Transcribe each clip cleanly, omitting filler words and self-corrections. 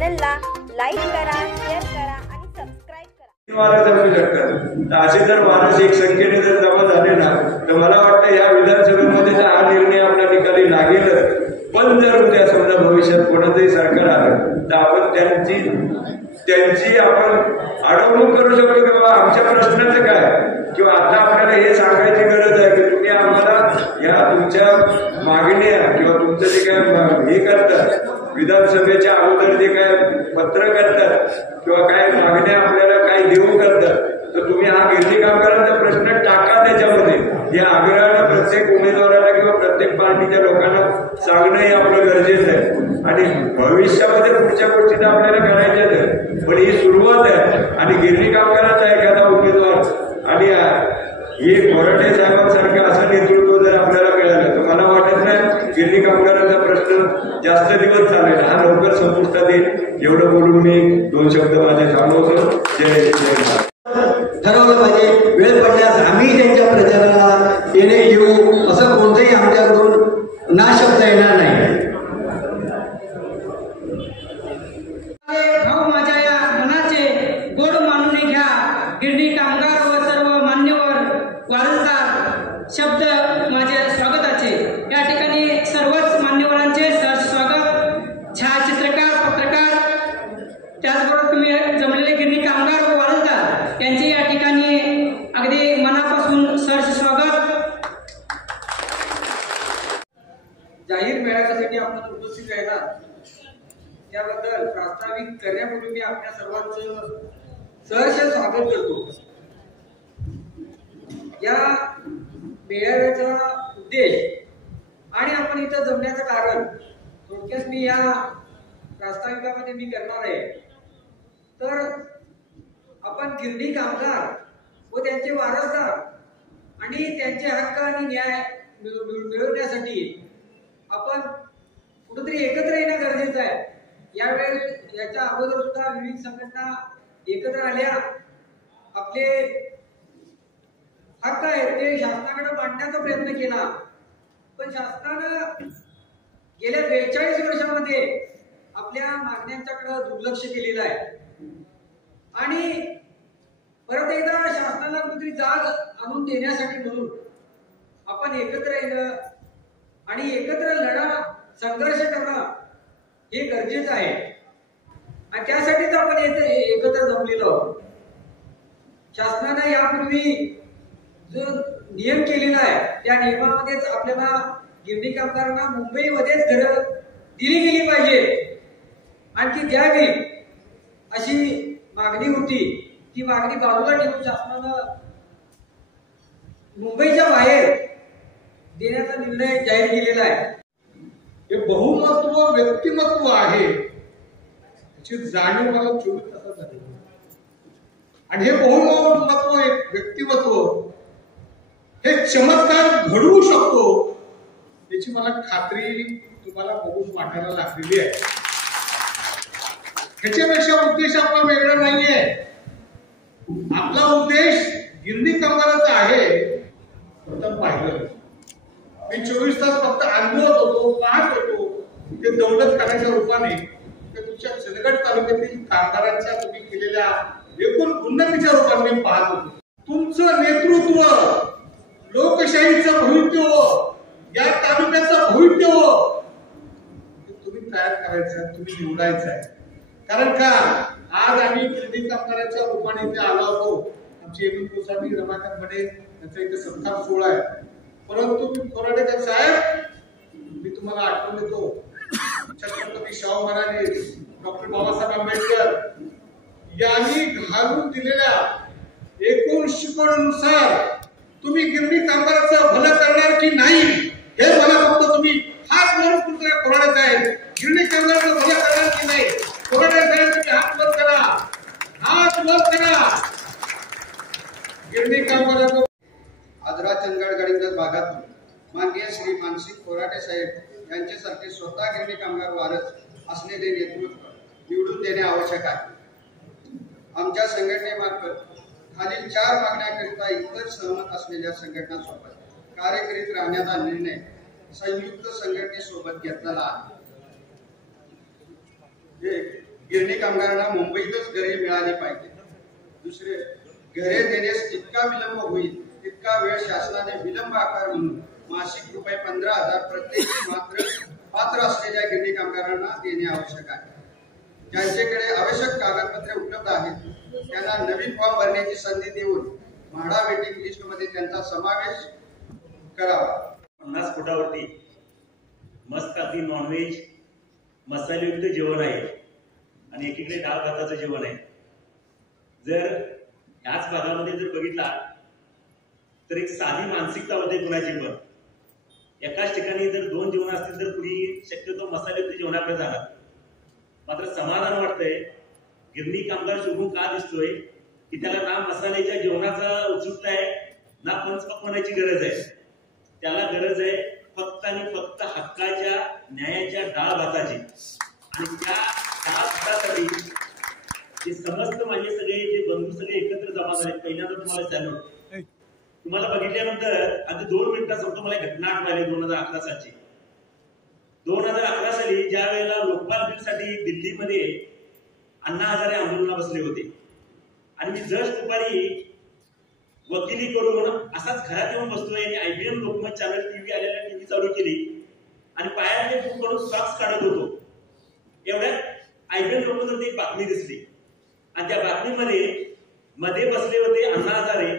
चॅनलला लाईक करा, शेअर करा आणि सबस्क्राईब करा. वारस असू शकतात. असे जर वारस एक संख्येने जर जमा झाले ना तर मला वाटतं या विधानसभेमध्ये हा निर्णय आपल्या ठिकाणी लागेलच. पण जर उद्या समजा भविष्यात कोणाचंही सरकार आलं तर आपण त्यांची आपण अडवणूक करू शकतो की बाबा आमच्या प्रश्नाचं काय, किंवा आता आपल्याला हे सांगायची गरज आहे की तुम्ही आम्हाला या तुमच्या मागण्या किंवा तुमचं जे काय हे करतात विधानसभेच्या अगोदर जे काय पत्र करतात किंवा काय मागण्या आपल्याला काय देऊ करतात तर तुम्ही हा गिरणी कामगारांचा प्रश्न टाका त्याच्यामध्ये. या आग्रहानं प्रत्येक उमेदवाराला किंवा प्रत्येक पार्टीच्या लोकांना सांगणं हे आपलं गरजेचं आहे. आणि भविष्यामध्ये पुढच्या गोष्टी तर आपल्याला करायच्याच आहे, पण ही सुरुवात आहे. आणि गिरणी कामगारांचा एखादा उमेदवार आणि हे मोराटे साहेबांसारखं असं नेतृत्व जर आपल्याला मिळालं तर मला वाटत नाही गिरणी कामगारांचा प्रश्न जास्त दिवस चालेल, हा लवकर संपुष्टात येईल. एवढं बोलून मी 2 शब्द माझे थांबवतो. जय जय. ठरवलं पाहिजे वेळ पडल्यास आम्ही त्यांच्या प्रचाराला येणे येऊ असं कोणतंही आमच्याकडून ना शब्द येणार नाही. भाऊ माझ्या या मनाचे गोड मानून घ्या. गिरणी कामगार व सर्व मान्यवर वारसदार शब्द माझे स्वागताचे. या ठिकाणी सर्वच मान्यवरांचे स्वागत. छायाचित्रकार, पत्रकार, त्याचबरोबर तुम्ही जमलेले गिरणी कामगार व वारसदार यांचे या ठिकाणी अगदी मनापासून सहर्ष स्वागत. जाहीर मेळाव्यासाठी आपण उपस्थित राहिला त्याबद्दल प्रास्ताविक करण्यापूर्वी मी आपल्या सर्वांचं सहर्ष स्वागत करतो. या मेळाव्याचा उद्देश आणि आपण इथं जमण्याचं कारण थोडक्यात मी या प्रास्ताविकामध्ये मी करणार आहे. तर आपण गिरणी कामगार व त्यांचे वारसदार आणि त्यांचे हक्क आणि न्याय मिळवण्यासाठी आपण कुठेतरी एकत्र येणं गरजेचं आहे. यावेळेस याच्या अगोदर सुद्धा विविध संघटना एकत्र आल्या, आपले हक्क आहेत ते शासनाकडे मांडण्याचा प्रयत्न केला. पण शासनानं गेल्या 42 वर्षामध्ये आपल्या मागण्यांच्याकडे दुर्लक्ष केलेलं आहे. आणि परत एकदा शासनाला कुठेतरी जाग आणून देण्यासाठी म्हणून आपण एकत्र येणं आणि एकत्र लढा संघर्ष करणं हे गरजेचं आहे. आणि त्यासाठीच आपण एकत्र जमलेलो आहोत. शासनाने यापूर्वी जो नियम केलेला आहे त्या नियमामध्येच आपल्याला गिरणी कामगारांना मुंबईमध्येच घरं दिली गेली पाहिजे आणि ती द्यावी अशी मागणी होती. ती मागणी बाजूला ठेवून शासनानं मुंबईच्या बाहेर देण्याचा निर्णय जाहीर केलेला आहे. हे बहुमत्व व्यक्तिमत्व आहे याची जाणीव मला 24 तासात झाली. आणि हे बहुमत्व व्यक्तिमत्व हे चमत्कार घडवू शकतो याची मला खात्री तुम्हाला बघून वाटायला लागलेली आहे. ह्याच्यापेक्षा उद्देश आपला वेगळा नाहीये. आपला उद्देश गिरणी कामगाराचा आहे. फक्त पाहिलं मी 24 तास फक्त अनुभवत होतो, पाहत होतो ते दौलत करण्याच्या रूपाने तुमच्या चंदगड तालुक्यातील कामगारांच्या तुम्ही केलेल्या एकूण उन्नतीच्या रूपाने मी पाहत होतो. तुमचं नेतृत्व, लोकशाहीचं भविष्य, या तालुक्याचं भविष्य तुम्ही तयार करायचं, तुम्ही निवडायचं आहे. कारण का आज आम्ही गिरणी कामगारांच्या रूपाने इथे आलो होतो. आमचे एकूण गोस्वामी रमाकांत बडे यांचा इथे सत्कार सोहळा आहे. परंतु मी कोराडेकर साहेब मी तुम्हाला आठवण देतो छत्रपती शाहू महाराज, डॉक्टर बाबासाहेब आंबेडकर यांनी घालून दिलेल्या एकूण शिकवणीनुसार तुम्ही गिरणी कामगाराचं भलं करणार की नाही हे मला फक्त तुम्ही हात वर तुमच्या कोराडे साहेब गिरणी कामगाराचं भलं करणार की नाही कोराडे साहेब तुम्ही हात वर करा, हात वर करा. गिरणी कामगाराचं आदरा चंदगड गडिंगज भागातून माननीय श्री मानसिंग कोराटे साहेब यांच्यासारखे स्वतः गिरणी कामगार वारस असलेले नेतृत्व निवडून देणे आवश्यक आहे. आमच्या संघटनेमार्फत खालील 4 मागण्याकरिता इतर सहमत असलेल्या संघटनांसोबत कार्य करीत राहण्याचा निर्णय संयुक्त संघटनेसोबत घेतलेला आहे. गिरणी कामगारांना मुंबईतच घरे मिळाली पाहिजे. दुसरे, घरे देण्यास जितका विलंब होईल तितका वेळ शासनाने विलंब आकार म्हणून मासिक रुपये 15,000 प्रत्येक पात्र असलेल्या गिरणी कामगारांना देणे आवश्यक आहे. ज्यांच्याकडे आवश्यक कागदपत्रे उपलब्ध आहेत त्यांना नवीन फॉर्म भरण्याची संधी देऊन म्हाडा वेटिंग लिस्ट मध्ये त्यांचा समावेश करावा. 50 फुटावरती मस्त अगदी नॉनव्हेज मसालेयुक्त जेवण आहे आणि एकीकडे डाळ भाताचं जेवण आहे. जर ह्याच भागामध्ये जर बघितला तर एक साधी मानसिकता होते कुणाची पण. एकाच ठिकाणी जर 2 जेवण असतील तर कुणी शक्यतो मसालेयुक्त जेवणाकडे जाणार. मात्र समाधान वाटतंय गिरणी कामगार शोभून का दिसतोय की त्याला ना मसाल्याच्या जेवणाचा उत्सुकता आहे ना पंचपक्वान्नाची गरज आहे. त्याला गरज आहे फक्त आणि फक्त हक्काच्या न्यायाच्या डाळ भाताची. आणि त्या डाळ भातासाठी हे समस्त माझे सगळे जे बंधू सगळे एकत्र जमा झाले. पहिल्यांदा तुम्हाला सांगतो, तुम्हाला बघितल्यानंतर अगदी 2 मिनिटात सांगतो मला घटना आठवली 2011 सालची. 2011 साली ज्या वेळेला लोकपाल बिलसाठी दिल्लीमध्ये अण्णा हजारे आंदोलनाला बसले होते आणि मी जस्ट दुपारी वकिली करून असाच घरात येऊन बसतोय आणि IBM लोकमत चॅनल टीव्ही आलेल्या टीव्ही चालू केली आणि पायातले बुक करून सॉक्स काढत होतो. एवढ्यात IBM लोकमतवरती एक बातमी दिसली आणि त्या बातमीमध्ये मध्ये बसले होते अण्णा हजारे,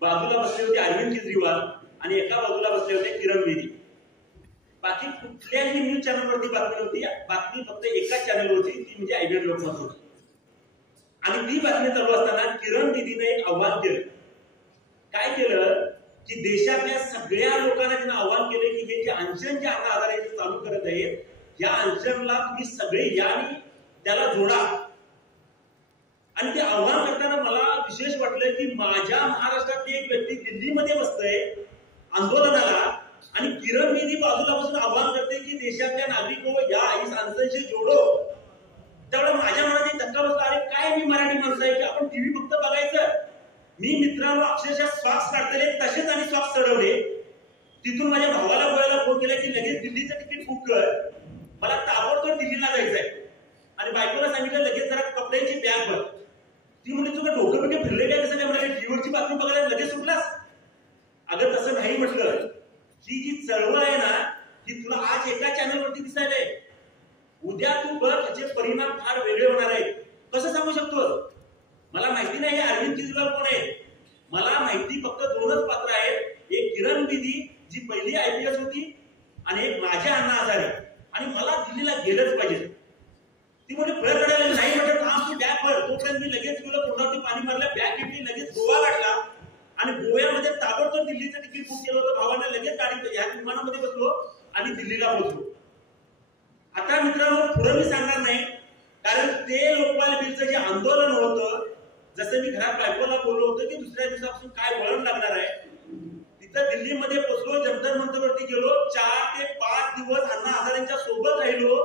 बाजूला बसले होते अरविंद केजरीवाल आणि एका बाजूला बसले होते किरण बेदी. बाकी कुठल्याही न्यूज चॅनलवरती बातमी होती. बातमी फक्त एकाच चॅनलवरती, ती म्हणजे IBM लोकमत होती. आणि ती बातमी चालू असताना किरण बेदीने एक आव्हान केलं. काय केलं की देशातल्या सगळ्या लोकांना त्यांना आव्हान केलं की हे जे अनशन जे अण्णा हजारे चालू करत आहेत या अनशनला तुम्ही सगळे या आणि त्याला जोडा. आणि ते आव्हान करताना मला विशेष वाटलं की माझ्या महाराष्ट्रातली एक व्यक्ती दिल्लीमध्ये बसतंय आंदोलनाला आणि किरण बेदी बाजूला बसून आव्हान करते की देशातल्या नागरिको या इस अनशनशी जोडो. त्यावेळेला माझ्या मनात एक धक्का बसला, अरे काय मी मराठी माणसं आहे की आपण टीव्ही फक्त बघायचं. मी मित्रांनो अक्षरशः सॉक्स काढतले तसेच आणि सॉक्स चढवले. तिथून माझ्या भावाला बोलायला फोन केला की लगेच दिल्लीचं तिकीट बुक कर, मला ताबडतोब दिल्लीला जायचंय. आणि बायकोला सांगितलं लगेच जरा कपड्यांची बॅग भर. ती म्हणजे तुझं डोकं बिकं फिरले काय कसं काय म्हणाले टीव्हीवरची बातमी बघायला लगेच सुटलास. अगं तसं नाही म्हटलं. ही जी चळवळ आहे ना ही तुला आज एका चॅनलवरती दिसायलंय, उद्या तू बघ त्याचे परिणाम फार वेगळे होणार आहेत. कसं सांगू शकतोस? मला माहिती नाही अरविंद केजरीवाल कोण आहे. मला माहिती फक्त 2च पात्र आहेत, एक किरण बेदी जी पहिली IPS होती आणि एक माझ्या अण्णा हजारे. आणि मला दिल्लीला गेलंच पाहिजे. ती म्हणजे फळ काढायला नाही म्हटलं थांब तू बॅग भर. तोपर्यंत मी लगेच गेलो, तोंडावरती पाणी मारलं, बॅग घेतली, लगेच गोवा गाठला आणि गोव्यामध्ये ताबडतोब दिल्लीचं तिकीट बुक केलं होतं. भावाने लगेच गाडीत ह्या विमानामध्ये बसलो आणि दिल्लीला पोहोचलो. आता मित्रांनो पुढे मी सांगणार नाही कारण ते लोकपाल बिलचं जे आंदोलन होतं, जसं मी घरात बायकोला बोललो होतो की दुसऱ्या दिवसापासून काय वळण लागणार आहे, तिथं दिल्लीमध्ये पोहोचलो, जंतर मंतरवरती गेलो, 4 ते 5 दिवस अण्णा हजारेंच्या सोबत राहिलो.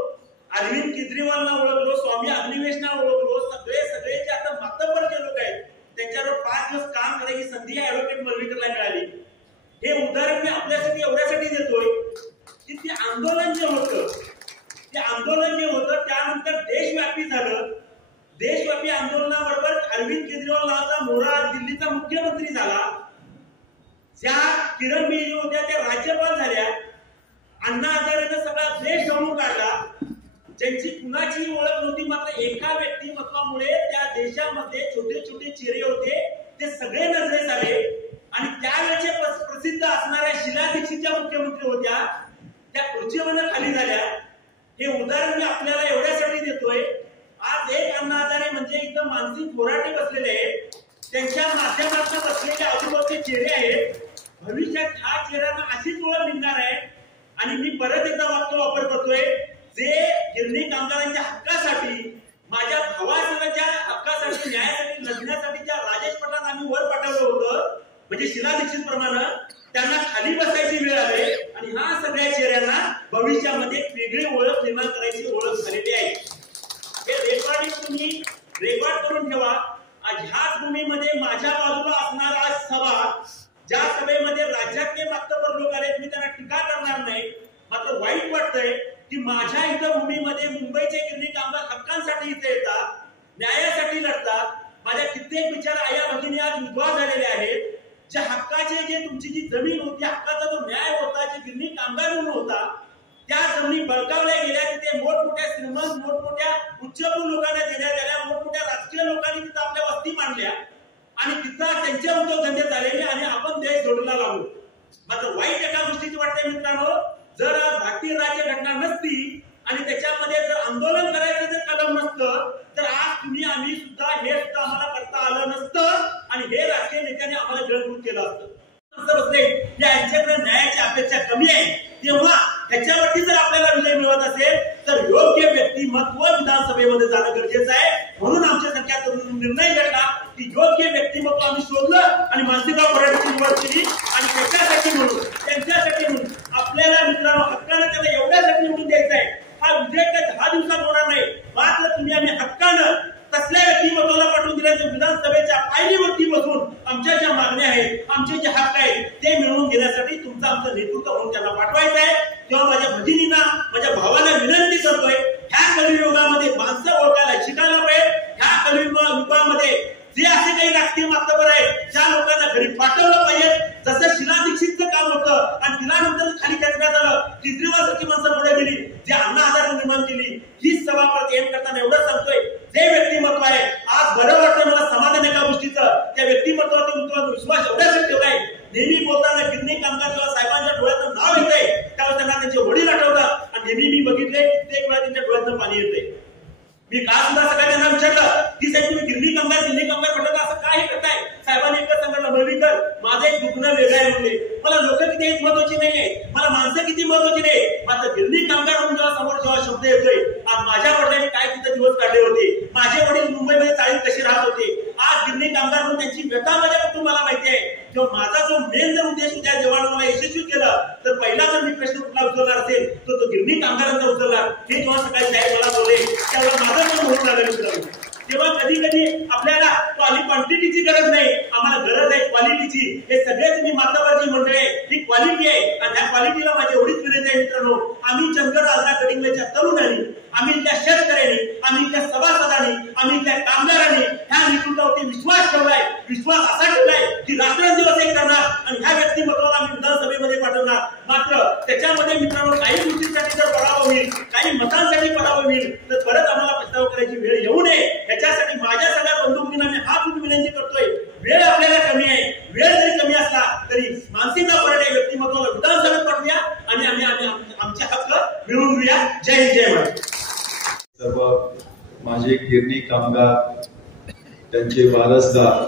अरविंद केजरीवालना ओळखलो, स्वामी अग्निवेशना ओळखलो. सगळे जे आता मातब्बर जे लोक आहेत त्यांच्यावर 5 दिवस काम करायची संधी ऍडव्होकेट मलविकरला मिळाली. हे उदाहरण मी आपल्यासाठी एवढ्यासाठी देतोय की ते आंदोलन जे होतं त्यानंतर देशव्यापी झालं. देशव्यापी आंदोलनाबरोबर अरविंद केजरीवाल नावाचा मोरा दिल्लीचा मुख्यमंत्री झाला. ज्या किरण बेदी होत्या त्या राज्यपाल झाल्या. अण्णा हजारेनं सगळा देश ढवळून काढला. ज्यांची कुणाची ओळख नव्हती मात्र एका व्यक्तिमत्वामुळे त्या देशामध्ये छोटे छोटे चेहरे होते ते सगळे नजरेस आले. आणि त्यावेळेचे प्रसिद्ध असणाऱ्या शीला दीक्षित ज्या मुख्यमंत्री होत्या त्या खुर्चीवरून खाली झाल्या. हे उदाहरण मी आपल्याला एवढ्यासाठी देतोय, आज एक अण्णा हजारे म्हणजे एकदम मानसिक होराटे बसलेले आहेत. त्यांच्या माध्यमातून बसलेले आजूबाजूचे चेहरे आहेत. भविष्यात ह्या चेहऱ्यांना अशीच ओळख मिळणार आहे. आणि मी परत एकदा वाक्य वापर करतोय, जे गिरणी कामगारांच्या हक्कासाठी, माझ्या भावाच्या हक्कासाठी, न्यायासाठी लढण्यासाठी ज्या राजेश पाटलांना आम्ही वर पाठवलं होतं म्हणजे शीला दीक्षित प्रमाणे, त्यांना खाली बसायची वेळ आली आणि ह्या सगळ्या चेहऱ्यांना भविष्यामध्ये वेगळी ओळख निर्माण करायची ओळख झालेली आहे. हे रेकॉर्डिंग तुम्ही रेकॉर्ड करून ठेवा. ह्याच भूमीमध्ये माझ्या बाजूला असणार आज सभा, ज्या सभेमध्ये राज्यातले मातब्बर लोक आले, मी त्यांना टीका करणार नाही. मात्र वाईट वाटतंय की माझ्या इथं भूमीमध्ये मुंबईचे गिरणी कामगार हक्कांसाठी इथे येतात, न्यायासाठी लढतात. माझ्या कित्येक बिचारा आया भगिनी आज विधवा झालेल्या आहेत, ज्या हक्काचे जे तुमची जी जमीन होती, हक्काचा जो न्याय होता, जे गिरणी कामगार म्हणून होता, त्या जमिनी बळकावल्या गेल्या. तिथे मोठमोठ्या श्रीमंत, मोठमोठ्या उच्चभ्रू लोकांना देण्यात आल्या, मोठमोठ्या राजकीय लोकांनी तिथं आपल्या वस्ती मांडल्या आणि तिथं त्यांचे उद्योगधंदे झालेले आणि आपण देश जोडला लागलो. मात्र वाईट एका गोष्टीची वाटते मित्रांनो, जर आज भारतीय राज्यघटना नसती आणि त्याच्यामध्ये जर आंदोलन करायचं जर कलम नसतं, तर आज तुम्ही आम्ही सुद्धा हे सुद्धा आम्हाला करता आलं नसतं आणि हे राजकीय नेत्यांनी आम्हाला जळबूट केलं असतं. यांच्याकडे न्यायाची अपेक्षा कमी आहे, तेव्हा ह्याच्यावरती जर आपल्याला विजय मिळत असेल तर योग्य व्यक्तिमत्व विधानसभेमध्ये जाणं गरजेचं आहे. म्हणून आमच्यासारख्या तरुणांनी निर्णय घेतला की योग्य व्यक्तिमत्व आम्ही शोधलं आणि मानसिकराव कोराटेची निवड केली आणि त्याच्यासाठी म्हणून, त्यांच्यासाठी म्हणून आपल्याला मित्रांनो हक्कानं त्याला एवढ्यासाठी निवडून द्यायचं आहे. हा विजय काही 10 दिवसात होणार नाही, मात्र तुम्ही आम्ही हक्कानं तसल्या व्यक्तिमत्वाला पाठवून दिल्याचं विधानसभेच्या पायरीवरती बसून आमच्या ज्या मागण्या आहेत, आमचे जे हक्क आहेत ते मिळवून घेण्यासाठी तुमचं आमचं नेतृत्व म्हणून त्यांना पाठवायचं आहे. तेव्हा माझ्या भगिनींना, माझ्या भावाला विनंती करतोय, ह्या कलियुगामध्ये माणसं ओळखायला शिकायला पाहिजे. ह्या कलियुगामध्ये जे असे काही राजकीय मातबर आहेत, ज्या लोकांना घरी पाठवलं पाहिजे. जसं शिला दीक्षितचं काम होतं आणि तिला नंतर खाली खेचण्यात आलं, केजरीवालसारखी माणसं पुढे गेली, जे अण्णा हजारे निर्माण केली. हीच सभा परत एंड करताना एवढं सांगतोय, जे व्यक्तिमत्व आहे, आज बरं वाटतं मला समाधान एका गोष्टीचं, त्या व्यक्तिमत्वावरती विश्वास एवढ्यासाठी ठेवलाय. नेहमी बोलताना गिरणी कामगार जेव्हा साहेबांच्या डोळ्यातून नाव येतंय त्यावेळेस त्यांना त्यांचे वडील आठवतात आणि नेहमी मी बघितले कित्येक वेळा त्यांच्या डोळ्यातून पाणी येते. मी काल सुद्धा सकाळी त्यांना विचारलं की साहेब तुम्ही गिरणी कामगार म्हटलं असं काय करताय? साहेबांनी एकच सांगितलं, मर्लीकर माझं एक दुखणं वेगळं आहे म्हणले. मला लोक किती महत्वाची नाहीये, मला माणसं किती महत्वाची नाही, मात्र गिरणी कामगार म्हणून जेव्हा शब्द येतोय, आज माझ्या वडिलांनी काय तिथे दिवस काढले होते, माझे वडील मुंबईमध्ये चाळीत कसे राहत होते, आज गिरणी कामगार म्हणून त्यांची व्यथा माझ्या कुटुंबाला माहिती आहे. तेव्हा माझा जो मेन जर उद्देश त्या जवानाला यशस्वी केलं तर पहिला जर मी प्रश्न कुठला उचलणार असेल तर तो गिरणी कामगारांचा उचलणार. हे जेव्हा सकाळी साहेब मला बोलले त्यावेळेला माझं पण म्हणून लागलं. तेव्हा कधी कधी आपल्याला क्वांटिटीची गरज नाही, आम्हाला गरज आहे क्वालिटीची. हे सगळे तुम्ही मातावरची मंडळी आहे, ही क्वालिटी आहे आणि त्या क्वालिटीला माझी एवढीच विनंती आहे मित्रांनो, आम्ही चंदगड आजरा गडिंगलच्या तरुणांनी, आम्ही त्या शेतकऱ्यांनी, आम्ही त्या सभासदांनी, आम्ही त्या कामगारांनी ह्या नेतृत्वावरती विश्वास ठेवलाय. विश्वास असा ठेवलाय की रात्रंदिवस एक करणार आणि ह्या व्यक्तिमत्वाला आम्ही विधानसभेमध्ये पाठवणार. मात्र त्याच्यामध्ये मित्रांनो काही गोष्टींसाठी जर पराभव होईल, काही मतांसाठी पराभव होईल तर परत आम्हाला पछतावा करायची वेळ येऊ नये. याच्यासाठी माझ्या सगळ्या बंधू भगिनींना मी हात उठून विनंती करतोय, वेळ आपल्याला कमी आहे, वेळ जरी कमी असला तरी मानसिकराव कोराटे व्यक्तिमत्वाला विधानसभेत पाठवूया आणि आम्ही आमचे हक्क मिळवून घेऊया. जय हिंद, जय महाराष्ट्र. सर्व माझे गिरणी कामगार, त्यांचे वारसदार,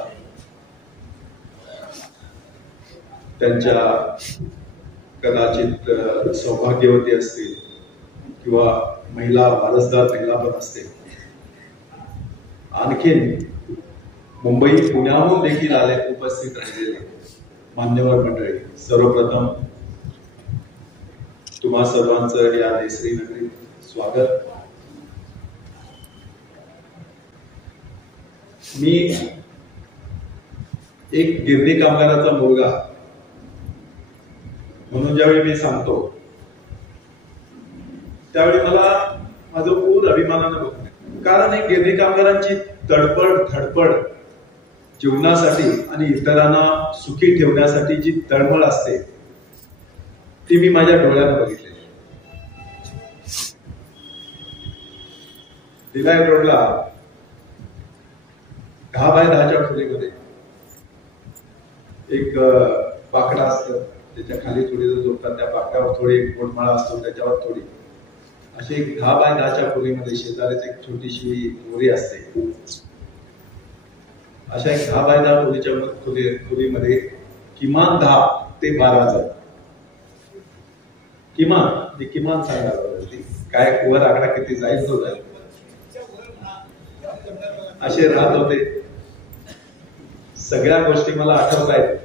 त्यांच्या कदाचित सौभाग्यवती असतील किंवा महिला वारसदार महिला पण असतील, आणखीन मुंबई पुण्याहून देखील आले उपस्थित राहिलेले मान्यवर मंडळी, सर्वप्रथम तुम्हा सर्वांचं या देसरी नगरीत स्वागत. मी एक गिरणी कामगाराचा मुलगा म्हणून ज्यावेळी मी सांगतो त्यावेळी मला माझं पूर्ण अभिमानानं बघतो, कारण एक गिरणी कामगारांची तडपड धडपड जीवनासाठी आणि इतरांना सुखी ठेवण्यासाठी जी तळमळ असते ती मी माझ्या डोळ्यानं बघितली. दिलाय रोडला 10 बाय 10च्या खोलीमध्ये एक पाकडा असतं, त्याच्या खाली थोडी झोपतात, त्या पाकड्यावर थोडी गोडमाळा असतो, त्याच्यावर थोडी अशी एक 10 बाय 10च्या खोलीमध्ये शेजारीच एक छोटीशी मोरी असते. अशा एक 10 बाय 10 खोलीमध्ये किमान 10 ते 12 जण, किमान सांगा काय वर आकडा किती जाईल तो जाईल, असे राहत होते. सगळ्या गोष्टी मला आठवत आहेत.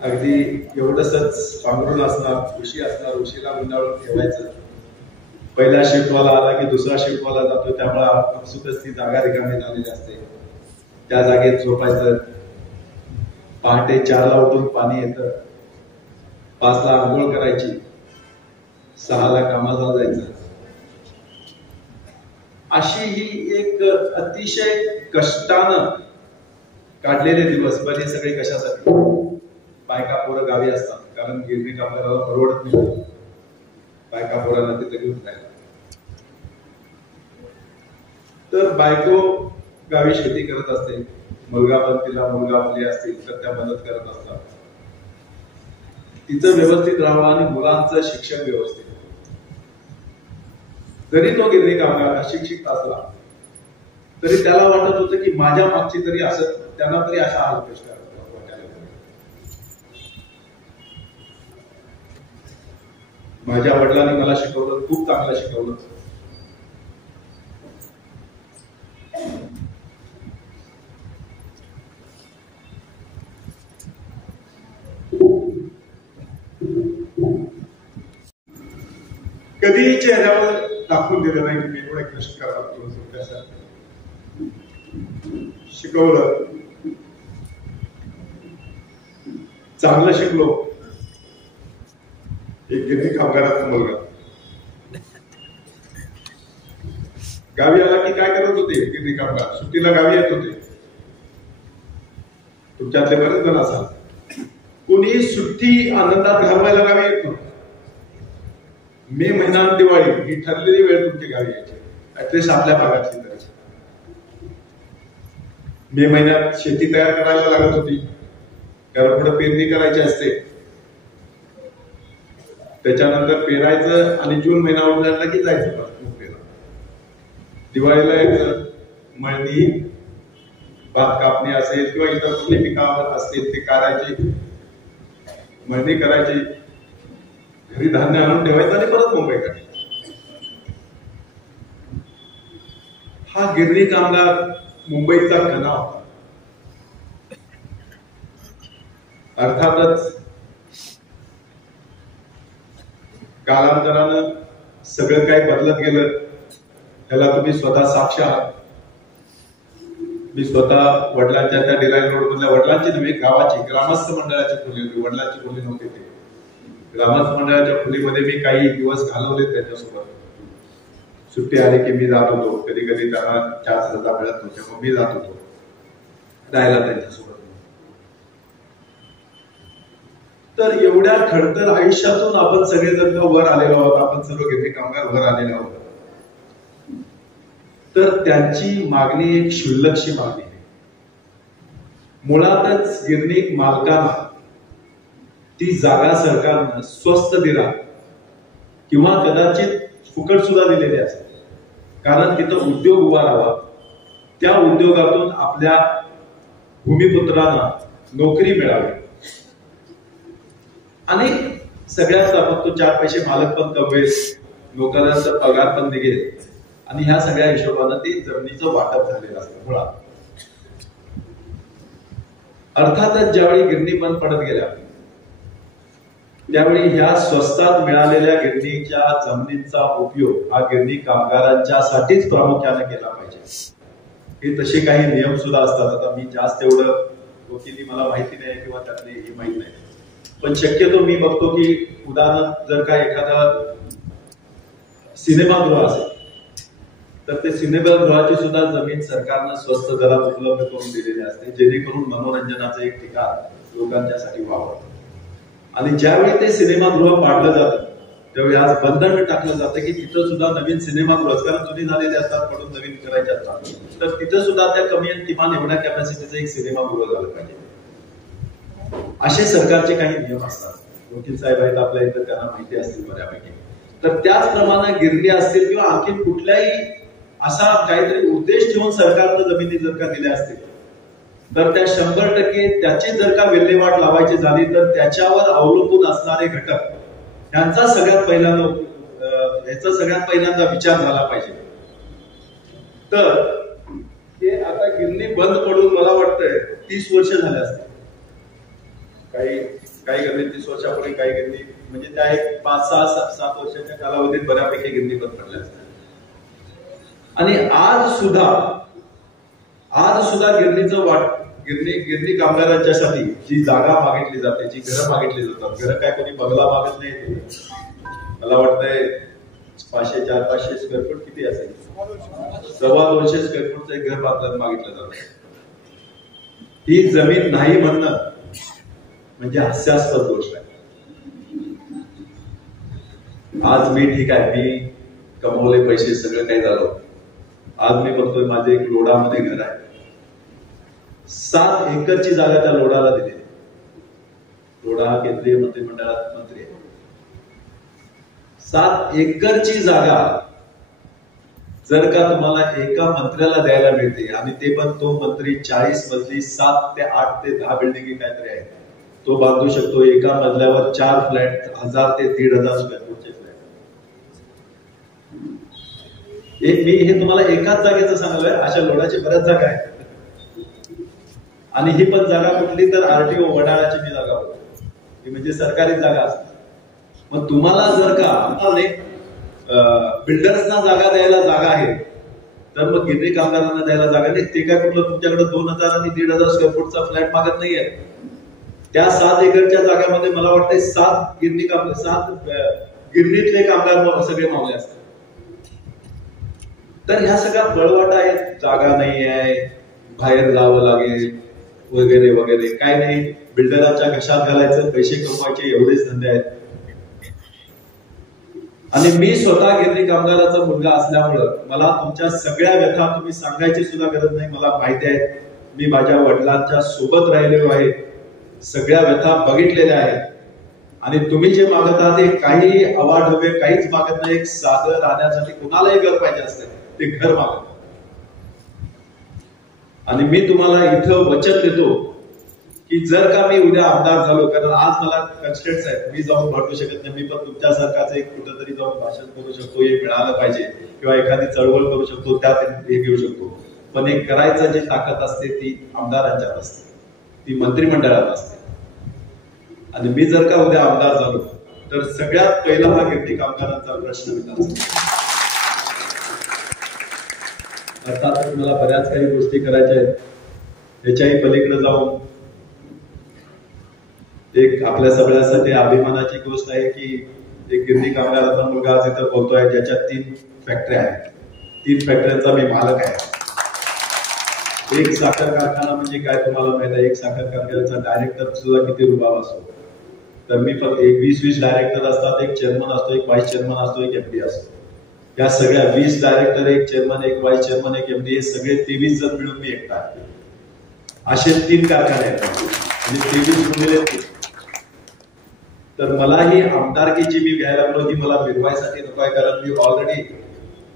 अगदी एवढंच पांघरून असणार, उशी असणार, उशीला गुंडाळून ठेवायचं. पहिला शिफ्टवाला आला की दुसरा शिफ्टवाला जातो, त्यामुळे आपसुकच ती जागा रिकामी झालेली असते. त्या जागेत झोपायचं. पहाटे 4ला उठून पाणी येतं, 5ला आंघोळ करायची 6ला कामाला जायचं. अशी ही एक अतिशय कष्टानं काढलेले दिवस. पण हे सगळे कशासाठी? बायका पोरं गावी असतात, कारण गिरणी कामगाराला परवडत नाही बायका पोरांना तिथे घेऊन राहिला. तर बायको गावी शेती करत असते, मुलगा पण तिला मुलगा मुली असतील तर त्या मदत करत असतात. तिचं व्यवस्थित राहावं आणि मुलांचं शिक्षण व्यवस्थित. जरी तो गिरणी कामगार अशिक्षित असला तरी त्याला वाटत होतं की माझ्या मागची तरी असं त्यांना तरी अशा हाल कष्ट वाटायला. माझ्या वडिलांनी मला शिकवलं, खूप चांगलं शिकवलं. कधी चेहऱ्यावर दाखवून दिलं नाही की मी एवढे कष्ट करा. शिकवलं, चांगलं शिकलो. एक गिरणी कामगाराचा मुलगा गावी आला की काय करत होते? गिरणी कामगार सुट्टीला गावी येत होते. तुमच्यातले बरेच जण असाल, कोणी सुट्टी आनंदात घालवायला गावी येत नव्हतं. मे महिना दिवाळी ही ठरलेली वेळ तुमची गावी यायची, ऍटलिस्ट आपल्या भागातली तरी. मे महिन्यात शेती तयार करायला लागत होती, कारण पुढे पेरणी करायची असते. त्याच्यानंतर पेरायचं आणि जून महिना उठला की जायचं पेरा. दिवाळीला यायचं, मळणी, भात कापणी असेल किंवा इतर कुठली पिकावर असतील ते काढायची, मळणी करायची, घरी धान्य आणून ठेवायचं आणि परत मुंबईकडे. हा गिरणी कामगार मुंबईचा कणा होता. अर्थातच कालांतरानं सगळं काही बदलत गेलं, त्याला तुम्ही स्वतः साक्ष आहात. मी स्वतः वडिलांच्या त्या डिलाईन रोड मधल्या, वडिलांची नव्हे गावाची ग्रामस्थ मंडळाची खोली होती, वडिलांची खोली नव्हती ती. ग्रामस्थ मंडळाच्या खोलीमध्ये मी काही दिवस घालवले त्याच्यासोबत. सुट्टी आली की मी जात होतो, कधी कधी त्यांना जास्त रजा मिळत नव्हत्या, मग मी जात होतो राहायला त्यांच्यासोबत. तर एवढ्या खडतर आयुष्यातून आपण सगळेजण वर आलेलो आहोत, आपण सर्व गिरणी कामगार वर आलेलो आहोत. तर त्यांची मागणी एक क्षुल्लकशी मागणी आहे. मुळातच गिरणी मालकांना ती जागा सरकारनं स्वस्त दिला किंवा कदाचित फुकट सुद्धा दिलेली असते, कारण तिथं उद्योग उभा राहावा. त्या उद्योगातून आपल्या भूमिपुत्रांना नोकरी मिळावी आणि सगळ्यात आपण तो 4 पैसे मालक पण कमवेल, नोकरांचा पगार पण निघेल आणि ह्या सगळ्या हिशोबानं ते जमिनीचं वाटप झालेलं असतं मुळात. अर्थातच ज्यावेळी गिरणी बंद पडत गेल्या त्यावेळी ह्या स्वस्तात मिळालेल्या गिरणीच्या जमिनींचा उपयोग हा गिरणी कामगारांच्यासाठीच प्रामुख्याने केला पाहिजे. हे तसे काही नियम सुद्धा असतात. आता मी जास्त एवढं वकिली मला माहिती नाही किंवा त्यातले हे माहित नाही, पण शक्यतो मी बघतो की उदाहरण जर का एखादा सिनेमागृह असेल तर ते सिनेमागृहाची सुद्धा जमीन सरकारनं स्वस्त दरात उपलब्ध करून दिलेली असते, जेणेकरून मनोरंजनाचं एक ठिकाण लोकांच्यासाठी व्हावं. आणि ज्यावेळी ते सिनेमागृह पाडलं जातं त्यावेळी आज बंधन टाकलं जातं की तिथं सुद्धा नवीन सिनेमागृह, कारण जुनी झालेले असतात पडून नवीन करायचे असतात, तर तिथं सुद्धा त्या कमी आणि किमान एवढ्या कॅपॅसिटीचं एक सिनेमागृह झालं पाहिजे. असे सरकारचे काही नियम असतात. वकील साहेब आहेत आपल्या इथं, त्यांना माहिती असतील बऱ्यापैकी. तर त्याचप्रमाणे गिरणी असतील किंवा आणखी कुठल्याही असा काहीतरी उद्देश ठेवून सरकारनं जमिनी जर का दिल्या असतील तर त्या 100% त्याची जर का विल्हेवाट लावायची झाली तर त्याच्यावर अवलंबून असणारे घटक यांचा सगळ्यात पहिल्यांदा विचार झाला पाहिजे. तर हे आता गिरणी बंद पडून मला वाटतंय 30 वर्ष झाले असतील. काही गिरणी 30 वर्षापूर्वी, काही गिरणी म्हणजे त्या एक 5, 6, 7 वर्षाच्या कालावधीत बऱ्यापैकी गिरणी बंद पडल्या असतात. आणि आज सुद्धा गिरणी कामगारांच्यासाठी जी जागा मागितली जाते, जी घरं मागितली जातात, घरं काय कोणी बंगला मागत नाही, मला वाटतंय 400-500 स्क्वेअर फूट किती असेल, 250 स्क्वेअर फूटचं एक घर बांधण्यात मागितलं जातं. ही जमीन नाही म्हणणं म्हणजे हास्यास्पद गोष्ट आहे. आज मी ठीक आहे, मी कमवले पैसे, सगळं काही झालं. आज मी बघतोय माझे एक लोडामध्ये घर आहे, 7 एकरची जागा त्या लोडाला दिली. लोढा हा केंद्रीय मंत्रिमंडळात मंत्री आहे. 7 एकरची जागा जर का तुम्हाला एका मंत्र्याला द्यायला मिळते, आणि ते पण तो मंत्री 40 मजली 7 ते 8 ते 10 बिल्डिंग काहीतरी आहे, तो बांधू शकतो. एका मजल्यावर 4 फ्लॅट, 1000 ते 1500 स्क्वेअर फूटचे फ्लॅट. मी हे तुम्हाला एकाच जागेचं सांगलोय, अशा लोडाची बऱ्याच जागा आहेत. आणि ही पण जागा कुठली तर आरटीओ वडाळ्याची मी जागा होती, ही म्हणजे सरकारी जागा असते. मग तुम्हाला जर का बिल्डर्सना जागा द्यायला जागा आहे, तर मग गिरणी कामगारांना द्यायला जागा नाही. ते काय कुठलं तुमच्याकडे 2000 आणि 1500 स्क्वेअर फूटचा फ्लॅट मागत नाहीये. त्या 7 एकरच्या जागेमध्ये मला वाटतं 7 गिरणीतले कामगार सगळे मावले असतात. तर ह्या सगळ्या बळवाटा आहेत. जागा नाही आहे, बाहेर जावं लागेल वगैरे वगैरे, काय नाही. बिल्डरांच्या घशात घालायचं, पैसे कमवायचे, एवढेच धंदे आहेत. आणि मी स्वतः गिरणी कामगाराचा मुलगा असल्यामुळं मला तुमच्या सगळ्या व्यथा तुम्ही सांगायची सुद्धा गरज नाही, मला माहिती आहे. मी माझ्या वडिलांच्या सोबत राहिलेलो आहे, सगळ्या व्यथा बघितलेल्या आहेत. आणि तुम्ही जे मागत आहात ते काही अवाढव्य काहीच मागत नाही. एक साधं राहण्यासाठी कुणालाही घर पाहिजे असते, ते घर मागत. आणि मी तुम्हाला इथं वचन देतो की जर का मी उद्या आमदार झालो, कारण आज मला कन्स्ट्रेंट्स आहेत, मी जाऊन भांडू शकत नाही. मी पण तुमच्यासारखाच एक कुठंतरी जाऊन भाषण करू शकतो, हे मिळालं पाहिजे, किंवा एखादी चळवळ करू शकतो, त्यात हे घेऊ शकतो. पण एक करायचं जी ताकद असते ती आमदारांच्यात असते, ती मंत्रिमंडळात असते. आणि मी जर का उद्या आमदार झालो तर सगळ्यात पहिला हा गिरणी कामगारांचा प्रश्न विचारतो. अर्थात मला बऱ्याच काही गोष्टी करायच्या आहेत. याच्याही पलीकडे जाऊन एक आपल्या सगळ्यासाठी अभिमानाची गोष्ट आहे की एक गिरणी कामगाराचा मुलगा आज इथं बोलतोय, ज्याच्या 3 फॅक्टऱ्या आहेत. 3 फॅक्टऱ्यांचा मी मालक आहे. एक साखर कारखाना म्हणजे काय तुम्हाला माहित आहे, एक साखर कारखान्याचा डायरेक्टर सुद्धा किती रुबाब असतो. तर मी फक्त 20 डायरेक्टर असतात, एक चेअरमन असतो, एक व्हाईस चेअरमन असतो, एक एमडी असतो. या सगळ्या 20 डायरेक्टर, एक चेअरमन, एक व्हाईस चेअरमन, एक एमडी, हे सगळे 23 जण मिळून मी एकटा आहे. असे 3 कारखाने आहेत, म्हणजे 23 गुणिले 3. तर मला ही आमदारकी जी मी घ्यायला लागलो ती मला मिरवायसाठी नको आहे. कारण मी ऑलरेडी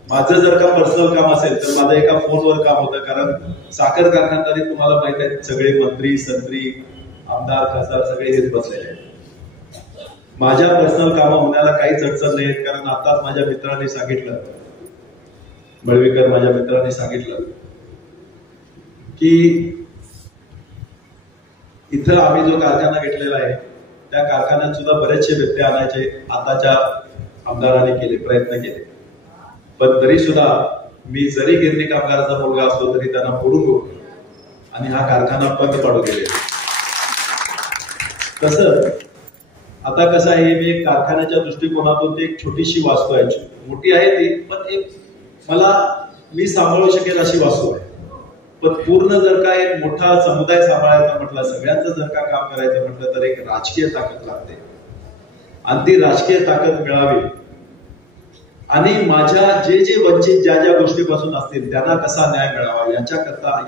माझं जर का पर्सनल काम असेल तर माझं एका फोनवर काम होतं. कारण साखर कारखानदारी तुम्हाला माहित आहे, सगळे मंत्री, संत्री, आमदार, खासदार सगळे हेच बसलेले आहेत. माझ्या पर्सनल कामं होण्याला काहीच अडचण नाही. कारण आताच माझ्या मित्रांनी सांगितलं, मळवीकर माझ्या मित्रांनी सांगितलं की इथं आम्ही जो कारखाना घेतलेला आहे त्या कारखान्यात सुद्धा बरेचसे व्यत्यय आणायचे आताच्या आमदारांनी केले, प्रयत्न केले. पण तरी सुद्धा मी जरी गिरणी कामगाराचा मुलगा असलो तरी त्यांना फोडून घेऊ आणि हा कारखाना बंद पाडू गेले. तसं आता कसं आहे, मी एक कारखान्याच्या दृष्टिकोनातून एक छोटीशी वास्तू आहे, मोठी आहे ती, पण एक मी सांभाळू शकेल अशी वास्तू आहे. पण पूर्ण जर का एक मोठा समुदाय सांभाळायचा म्हटलं, सगळ्यांचं जर का काम करायचं म्हटलं तर एक राजकीय ताकद लागते. आणि ती राजकीय ताकद मिळावी आणि माझ्या जे वंचित ज्या गोष्टीपासून असतील त्यांना कसा न्याय मिळावा याच्याकरता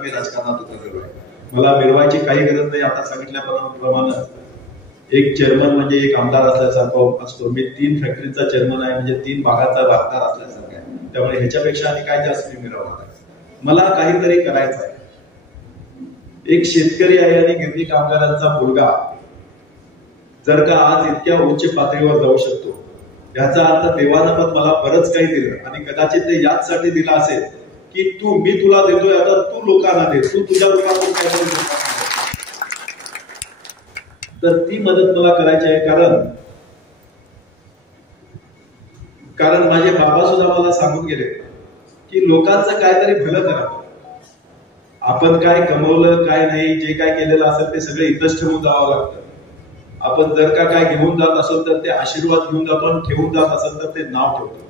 मी राजकारणात उतरलेलो आहे. मला मिरवायची काही गरज नाही. आता सांगितल्याप्रमाणे एक चेअरमन म्हणजे एक आमदार असल्यासारखा असतो. मी 3 फॅक्टरीचा चेअरमन आहे, म्हणजे 3 भागाचा वागदार असल्यासारखा आहे. त्यामुळे ह्याच्यापेक्षा आणि काय जास्त मी मिळवणार आहे. मला काहीतरी करायचं आहे. एक शेतकरी आहे आणि गिरणी कामगारांचा मुलगा जर का आज इतक्या उच्च पातळीवर जाऊ शकतो, याचा अर्थ देवानं पण मला बरंच काही दिलं. आणि कदाचित ते याचसाठी दिलं असेल की मी तुला देतोय, आता तू लोकांना दे, तू तुझ्या लोकांना काय. तर ती मदत मला करायची आहे. कारण माझे बाबा सुद्धा मला सांगून गेले की लोकांचं काहीतरी भलं करावं. आपण काय कमवलं काय नाही, जे काय केलेलं असेल ते सगळे इथंच ठेवून जावं लागतं. आपण जर का काय घेऊन जात असेल तर ते आशीर्वाद घेऊन जातो आणि ठेवून जात असेल तर ते नाव ठेवतो.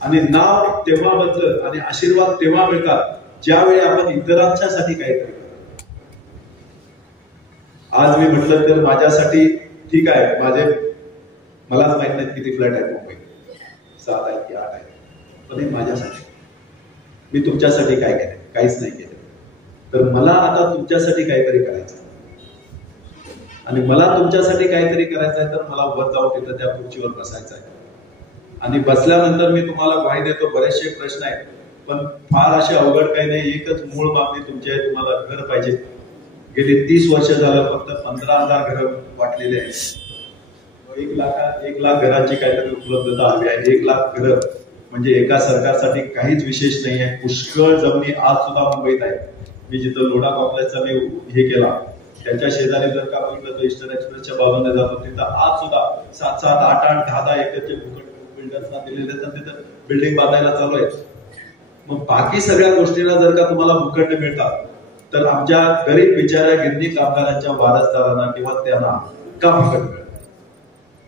आणि नाव तेव्हा बदलत आणि आशीर्वाद तेव्हा मिळतात ज्यावेळी आपण इतरांच्यासाठी काहीतरी करतो. आज मी म्हटलं तर माझ्यासाठी ठीक आहे, मलाच माहित नाही किती फ्लॅट आहेत मुंबईत, 7 आहेत की 8 आहेत, पण हे माझ्यासाठी. मी तुमच्यासाठी काय केलं? काहीच नाही केलं. तर मला आता तुमच्यासाठी काहीतरी करायचं आणि मला तुमच्यासाठी काहीतरी करायचं आहे तर मला वर जाऊन तिथं त्या खुर्चीवर बसायचं आहे. आणि बसल्यानंतर मी तुम्हाला ग्वाही देतो, बरेचसे प्रश्न आहेत पण फार असे अवघड काही नाही. एकच मूळ मागणी तुमची आहे, तुम्हाला घर पाहिजे. गेली 30 वर्ष झालं फक्त 15,000 घरं वाटलेले आहेत. 1 लाख घरांची काहीतरी उपलब्धता हवी आहे. 1 लाख घरं म्हणजे एका सरकारसाठी काहीच विशेष नाही आहे. पुष्कळ जमिनी आज सुद्धा मुंबईत आहेत. मी जिथं लोढा कॉम्प्लेक्सचा मी हे केला त्याच्या शेजारी जर का बघितलं तर ईस्टर्न एक्सप्रेसच्या बाजूने जातो तिथं आज सुद्धा 7-7, 8-8, 10-10 एकरचे बिल्डर्सना दिलेले तर तिथं बिल्डिंग बांधायला चालू आहे. मग बाकी सगळ्या गोष्टीला जर का तुम्हाला भूखंड मिळतात तर आमच्या गरीब बिचाऱ्या गिरणी कामगारांच्या वारसदारांना किंवा त्यांना का भूखंड मिळत?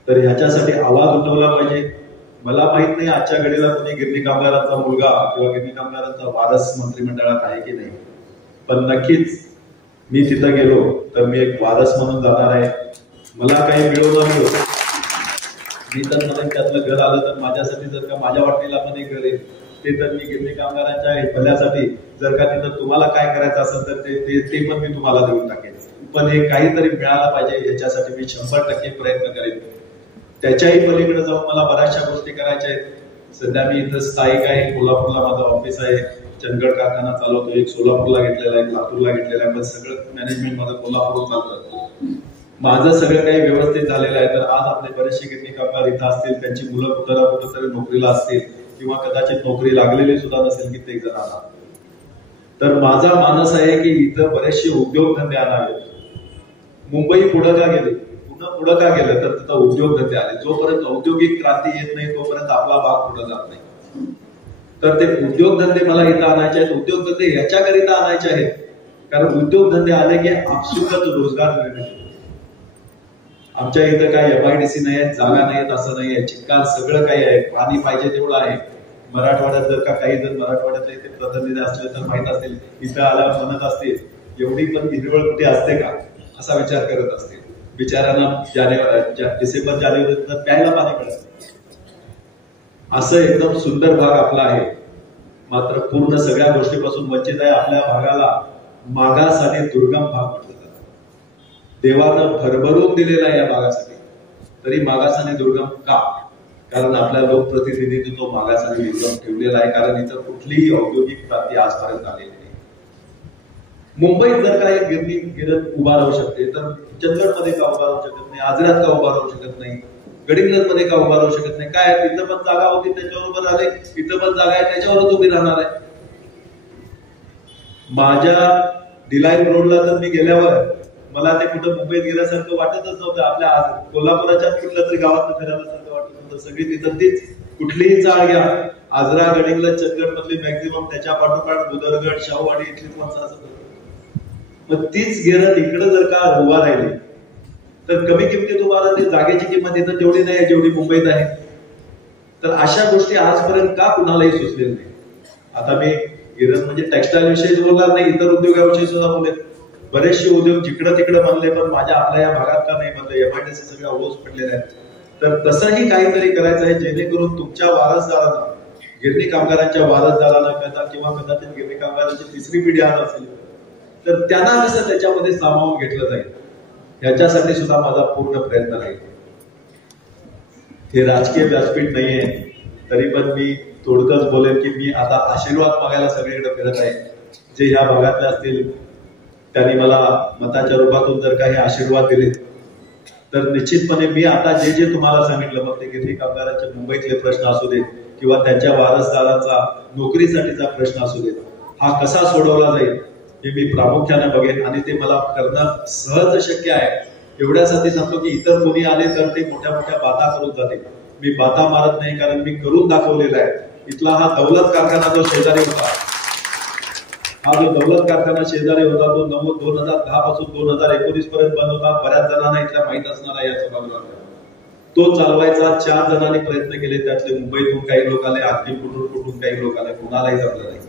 तर ह्याच्यासाठी आवाज उठवला पाहिजे. मला माहित नाही आजच्या घडीला कोणी गिरणी कामगारांचा मुलगा किंवा गिरणी कामगारांचा वारस मंत्रिमंडळात आहे की नाही, पण नक्कीच मी तिथं गेलो तर मी एक वारस म्हणून जाणार आहे. मला काही मिळवलं नाही होतं, मी तर मला त्यातलं घर आलं तर माझ्यासाठी जर का माझ्या वाटणीला पण एक घर आहे ते तर मी गिरणी कामगारांच्या भल्यासाठी जर का तिथं तुम्हाला काय करायचं असेल तर ते पण मी तुम्हाला देऊन टाकेन. पण हे काहीतरी मिळालं पाहिजे याच्यासाठी मी 100% प्रयत्न करेन. त्याच्याही पलीकडे जाऊन मला बऱ्याचशा गोष्टी करायच्या आहेत. सध्या मी इथं स्थायिक आहे, कोल्हापूरला माझं ऑफिस आहे, चंदगड कारखाना चालवतो, एक सोलापूरला घेतलेला आहे, लातूरला घेतलेला आहे, पण सगळं मॅनेजमेंट माझं कोल्हापूर चालतं. माझं सगळं काही व्यवस्थित झालेलं आहे. तर आज आपले बरेचसे गिरणी कामगार इथं असतील, त्यांची मुलं कुठेतरी नोकरीला असतील किंवा कदाचित नोकरी लागलेली सुद्धा नसेल कित्येक जणांना. तर माझा मानस आहे की इथं बरेचसे उद्योगधंदे आणावे. मुंबई पुढं का गेले, पुढं का गेलं तर तिथं उद्योगधंदे आले. जोपर्यंत औद्योगिक क्रांती येत नाही तोपर्यंत आपला भाग पुढे जात नाही. तर ते उद्योगधंदे मला इथं आणायचे आहेत. उद्योगधंदे याच्याकरिता आणायचे आहेत कारण उद्योगधंदे आले की आपसुकच रोजगार निर्मिती. आमच्या इथं काय FIDC नाही आहे, जागा नाहीत असं नाही आहे, चिक्कार सगळं काही आहे, पाणी पाहिजे तेवढं आहे. मराठवाड्यात जर का काही जर मराठवाड्यातले इथे प्रतिनिधी असले तर माहित असेल, इथं आल्यावर म्हणत असतील एवढी पण हिरवळ कुठे असते का असा विचार करत असतील. बिचाऱ्यांना डिसेंबर जानेवारीत प्यायला पाणी मिळत. असं एकदम सुंदर भाग आपला आहे, मात्र पूर्ण सगळ्या गोष्टीपासून वंचित आहे. आपल्या भागाला मागास आणि दुर्गम भाग म्हटलं जातं. देवानं भरभरून दिलेला आहे या भागासाठी, तरी मागास आणि दुर्गम का? कारण आपल्या लोकप्रतिनिधींनी तो मागास आणि दुर्गम ठेवलेला आहे. कारण इथं कुठलीही औद्योगिक क्रांती आजपर्यंत आलेली नाही. मुंबईत जर का एक गिरण उभा राहू शकते तर चंदगडमध्ये का उभा राहू शकत नाही, आजऱ्यात का उभा राहू शकत नाही, गडिंग्लज मध्ये का उभा राहू शकत नाही? काय तिथं पण जागा होती त्याच्याबरोबर आले, इथं पण जागा आहे त्याच्यावरच उभी राहणार आहे. माझ्या डिलाईन रोडला तर मी गेल्यावर मला ते कुठं मुंबईत गेल्यासारखं वाटतच नव्हतं. आपल्या कोल्हापुराच्या कुठल्या तरी गावात फिरायलासारखं वाटत नव्हतं. सगळी तिथं तीच, कुठलीही चाळ घ्या, आजरा, गडिंग्लज, चंदगड मधली मॅक्झिमम, त्याच्या पाठोपाठ बुदरगड, शाहूवाडी इथली माणसं असत. मग तीच गिरण इकडे जर का उभा राहिली तर कमी किमतीत उभा राहते. जागेची किंमत इथं तेवढी नाही जेवढी मुंबईत आहे. तर अशा गोष्टी आजपर्यंत का कुणालाही सुचलेल्या नाही. आता मी गिरण म्हणजे टेक्सटाईल विषयी बोलणार नाही, इतर उद्योगाविषयी सुद्धा बोले. बरेचसे उद्योग जिकडं तिकडे बनले पण माझ्या आपल्या या भागात का नाही बनले? FIDC सगळ्या ओस पडलेल्या आहेत. तर तसंही काहीतरी करायचं आहे जेणेकरून तुमच्या वारसदारांना, गिरणी कामगारांच्या वारसदारांना किंवा कदाचित गिरणी कामगारांची तिसरी पिढी आज असेल तर त्यांना कसं त्याच्यामध्ये सामावून घेतलं जाईल याच्यासाठी सुद्धा माझा पूर्ण प्रयत्न राहील. हे राजकीय व्यासपीठ नाहीये, तरी पण मी थोडकच बोलेन की मी आता आशीर्वाद मागायला सगळीकडे फिरत आहे. जे ह्या भागातले असतील त्यांनी मला मताच्या रूपातून जर काही आशीर्वाद दिले तर निश्चितपणे मी आता जे तुम्हाला सांगितलं, मग ते गिरणी कामगारांचे मुंबईतले प्रश्न असू देत किंवा त्यांच्या वारसदारांचा नोकरीसाठीचा प्रश्न असू देत, हा कसा सोडवला जाईल हे मी प्रामुख्याने बघेन. आणि ते मला करणं सहज शक्य आहे. एवढ्यासाठी सांगतो की इतर कोणी आले तर ते मोठ्या मोठ्या बाता करून जाते. मी बाता मारत नाही, कारण मी करून दाखवलेला आहे. इथला हा दौलत कारखाना जो शेजारी होता, हा जो दौलत कारखाना शेजारी होता तो 2010 पासून 2019 पर्यंत बंद होता. बऱ्याच जणांना इथल्या माहित असणार आहे या सभागृहात. तो चालवायचा 4 जणांनी प्रयत्न केले, त्यातले मुंबईतून काही लोक आले, आणखी कुठून काही लोक आले, कुणालाही जमलं नाही.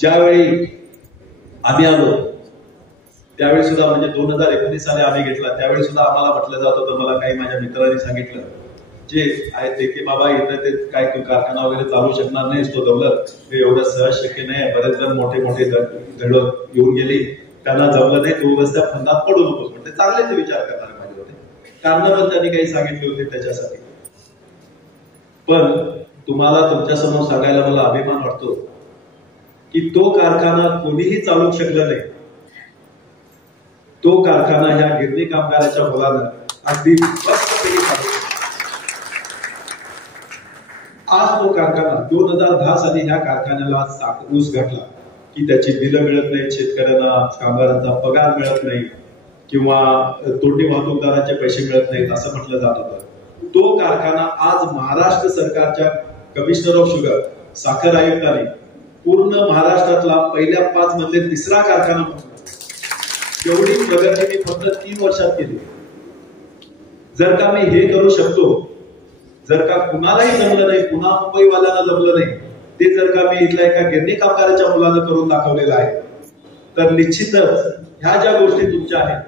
ज्यावेळी आम्ही आलो त्यावेळी सुद्धा म्हणजे 2019 साली आम्ही घेतला, त्यावेळी सुद्धा आम्हाला म्हटलं जात होतं, मला काही माझ्या मित्रांनी सांगितलं जे आहे ते की बाबा इथं ते काय तू कारखाना वगैरे चालू शकणार नाहीस, तो दौलत हे एवढं सहज शक्य नाही. बरेच जण मोठे धड येऊन गेली, त्यांना जमलं नाही, तू उगाच त्या फंदात पडू नकोस म्हणते. चांगले ते विचार करणारे माझे होते, कारण पण त्यांनी काही सांगितले होते त्याच्यासाठी. पण तुम्हाला तुमच्या समोर सांगायला मला अभिमान वाटतो की तो कारखाना कोणीही चालू शकलं नाही. तो कारखाना ह्या गिरणी कामगाराच्या मुलानं अगदी मस्तपैकी चालू. आज तो कारखाना 2010 साली ह्या कारखान्याला ऊस घातला की त्याची बिलं मिळत नाही, शेतकऱ्यांना कामगारांचा पगार मिळत नाही किंवा तोंडी वाहतूकदारांचे पैसे मिळत नाहीत असं म्हटलं जात होतं. तो कारखाना आज महाराष्ट्र सरकारच्या कमिशनर ऑफ शुगर साखर आयुक्तांनी पूर्ण महाराष्ट्रातला पहिल्या 5 मधले 3रा कारखाना म्हणून एवढी प्रगती मी फक्त 3 वर्षात केली. जर का मी हे करू शकतो, जर का कुणालाही जमलं नाही, पुन्हा मुंबईवाल्यांना जमलं नाही, ते जर का मी इथल्या एका गिरणी कामगाराच्या मुलानं करून दाखवलेलं आहे, तर निश्चितच ह्या ज्या गोष्टी तुमच्या आहेत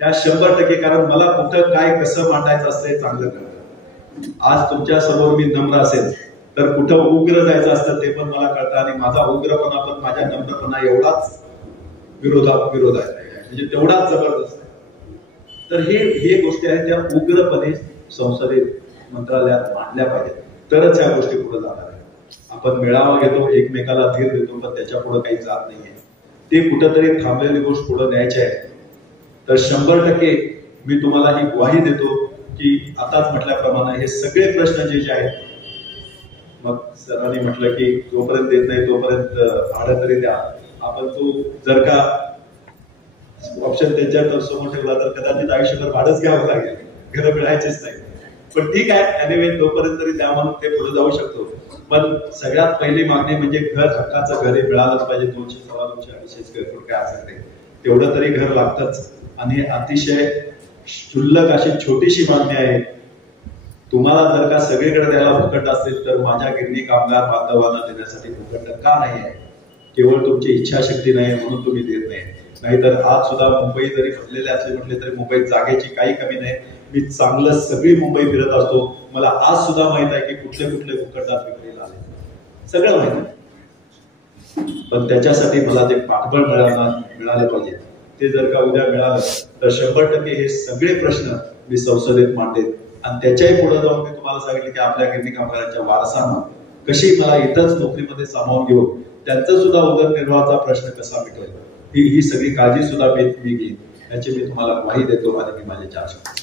त्या 100%, कारण मला कुठं काय कसं मांडायचं असतं चांगलं कळतं. आज तुमच्या समोर मी नम्र असेल तर कुठं उग्र जायचं असतं ते पण मला कळतं, आणि माझा उग्रपणा पण माझ्या नम्रपणा एवढाच विरोध आहे, म्हणजे तेवढाच जबरदस्त आहे. तर हे गोष्टी आहेत त्या उग्रपणे संसदेत मंत्रालयात मांडल्या पाहिजेत, तरच ह्या गोष्टी पुढे जाणार आहे. आपण मेळावा घेतो, एकमेकाला धीर देतो, पण त्याच्या पुढे काही जात नाहीये. ते कुठंतरी थांबलेली गोष्ट पुढे न्यायची आहे. तर 100% मी तुम्हाला ही ग्वाही देतो की आताच म्हटल्याप्रमाणे हे सगळे प्रश्न जे आहेत, मग सरांनी म्हटलं की जोपर्यंत देत नाही तोपर्यंत भाडं तरी द्या. आपण तो जर का ऑप्शन त्यांच्या समोर ठेवला तर कदाचित आयुष्यभर भाडंच घ्यावं लागेल, घरं मिळायचेच नाही. पण ठीक आहे, एनिवे तोपर्यंत तरी द्या म्हणून ते पुढे जाऊ शकतो. पण सगळ्यात पहिली मागणी म्हणजे घर, हक्काचं घर हे मिळालंच पाहिजे. 200, 250, 250 स्क्वेअर फूट काय असेल ते, तेवढं तरी घर लागतच. आणि अतिशय क्षुल्लक अशी छोटीशी मागणी आहे. तुम्हाला जर का सगळीकडे द्यायला फुकट असेल तर माझ्या गिरणी कामगार बांधवांना देण्यासाठी फुकट का नाही आहे? केवळ तुमची इच्छाशक्ती नाही म्हणून तुम्ही देत नाही. नाहीतर आज सुद्धा मुंबई जरी फुटलेले असले म्हटले तरी मुंबईत जागेची काही कमी नाही. मी चांगलं सगळी मुंबई फिरत असतो, मला आज सुद्धा माहित आहे की कुठले फुकटात विक्रीला आले, सगळं माहित आहे. पण त्याच्यासाठी मला जे पाठबळ मिळाले पाहिजे, ते जर का उद्या मिळालं तर 100% हे सगळे प्रश्न मी संसदेत मांडेन. आणि त्याच्याही पुढे जाऊन मी तुम्हाला सांगितलं की आपल्या गिरणी कामगारांच्या वारसांना कशी मला इथंच नोकरीमध्ये सामावून घेऊन त्यांचा सुद्धा उदरनिर्वाहाचा प्रश्न कसा मिटवेल, ही सगळी काळजी सुद्धा मी घेईन, याची मी तुम्हाला ग्वाही देतो आणि मी माझे 4 शब्द